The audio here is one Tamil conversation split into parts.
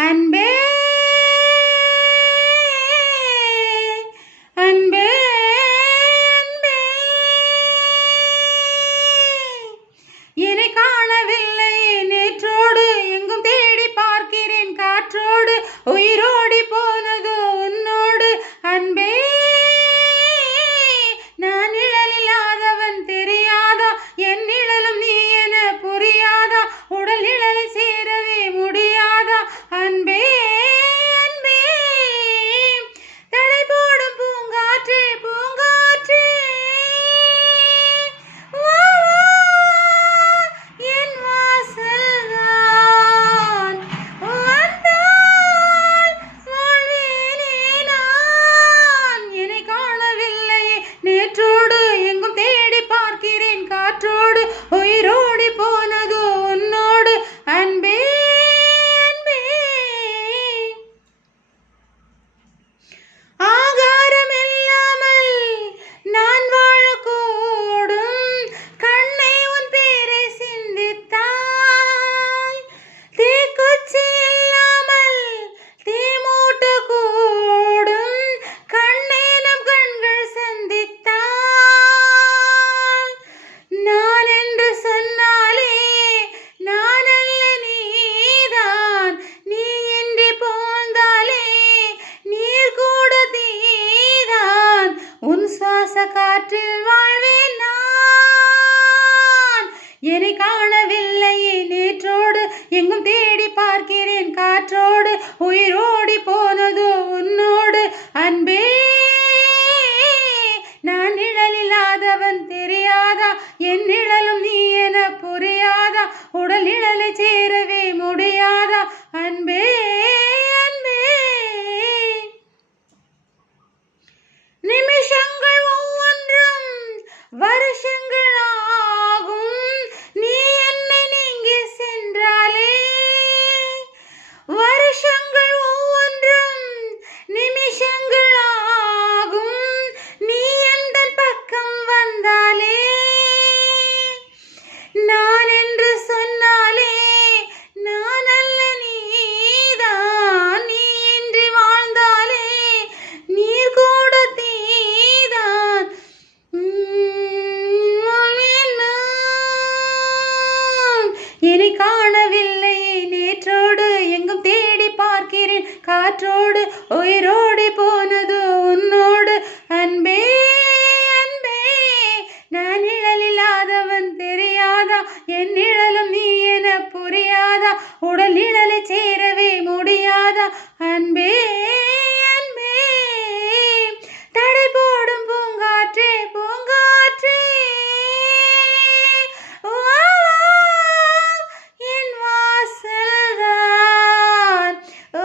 அன்பே அன்பே அன்பே என்னை காணவில்லை நேற்றோடு எங்கும் தேடி பார்க்கிறேன் காற்றோடு உயிரோடி போனதோ உன்னோடு அன்பே நான் நிழலில்லாதவன் தெரியாதா என் நிழலும் நீ என புரியாதா உடல் நிழலை சேரவே முடியாதா அன்பே அன்பே தடை போடும் பூங்காற்றே பூங்காற்றே என் வாசல்தான் வந்தால் வாழ்வேனே நான் என்னை காணவில்லை நேற்றோடு எங்கும் தேடி பார்க்கிறேன் காற்றோடு உயிரோடி போனதோ உன்னோடு அன்பே அன்பே ஆகாரம் இல்லாமல் நான் வாழக்கூடும் கண்ணை உன் பேரை சிந்தித்தாய் தீக்குச்சி இல்லாமல் தீமூட்டு கூடும் கண்ணை நம் கண்கள் சந்தித்தாய் நான் என்று சொன்னாலே நான் அல்ல நீதான் நீ இன்றி போந்தாலே நீர் கூட தீதான் உன் சுவாச காற்றில் வாழ்வேன் நான் என்னை காணவில்லையே நேற்றோடு எங்கும் தேடி பார்க்கிறேன் காற்றோடு உயிரோடி போனதோ உன்னோடு அன்பே நான் நிழலில்லாதவன் தெரியாதா என் நிழலும் நீ என புரியாதா உடல் நிழலை சேரவே முடியாதா அன்பே அன்பே நிமிஷங்கள் ஒவ்வொன்றும் வருஷங்கள் ஆகும் நீ என்னை நீங்கி சென்றாலே வருஷங்கள் ஒவ்வொன்றும் நிமிஷங்கள் ஆகும் நீ எந்தன் பக்கம் வந்தாலே நான் என்று சொன்னாலே நான் அல்ல நீதான் நீ இன்றி வாழ்ந்தாலே நீர் கூட தீதான் என்னை காணவில்லையே நேற்றோடு எங்கும் தேடி பார்க்கிறேன் காற்றோடு உயிரோடி போனதோ உன்னோடு அன்பே அன்பே நான் நிழலில்லாதவன் தெரியாதா என் நிழலும் நீ என புரியாதா உடல் நிழலை சேரவே முடியாதா அன்பே அன்பே தடை போடும் பூங்காற்றே பூங்காற்றே என் வாசல்தான்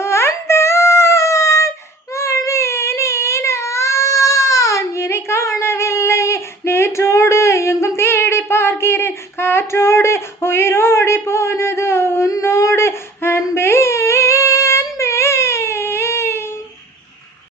வந்தால் வாழ்வேனே நான் என்னை காணவில்லை நேற்றோடு எங்கும் தேடி பார்க்கிறேன் காற்றோடு உயிரோடி போனது